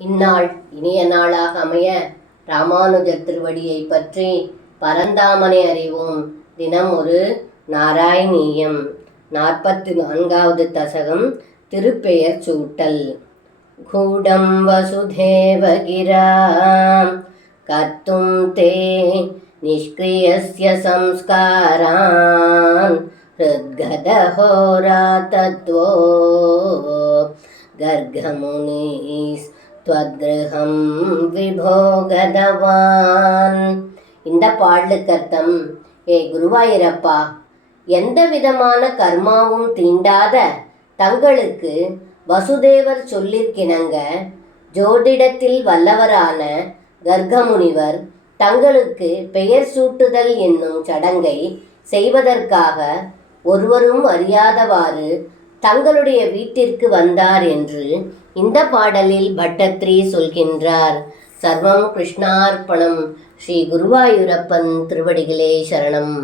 இந்நாள் இனிய நாளாக அமைய ராமானுஜர் திருவடியை பற்றி பரந்தாமனை அறிவோம். தினம் ஒரு நாராயணீயம். 44வது தசகம். திருப்பெயர் சூட்டல். கூடம் வசுதேவகிரா கர்த்தும் தே நிஷ்க்ரியஸ்ய சம்ஸ்காரான் ஹிருத்கதஹோரா தத்வோ கர்கமுனிஸ் த்வத்ருஹம் விபோகதவான். இந்த பாடலுக்கு அர்த்தம்: ஏ குருவாயூரப்பா, எந்த விதமான கர்மாவும் தீண்டாத தங்களுக்கு வசுதேவர் சொல்லிற்கிணங்க ஜோதிடத்தில் வல்லவரான கர்கமுனிவர் தங்களுக்கு பெயர் சூட்டுதல் என்னும் சடங்கை செய்வதற்காக ஒருவரும் அறியாதவாறு தங்களுடைய வீட்டிற்கு வந்தார் என்று இந்த பாடலில் பட்டத்ரி சொல்கின்றார். சர்வம் கிருஷ்ணார்ப்பணம். ஸ்ரீ குருவாயூரப்பன் திருவடிகளே சரணம்.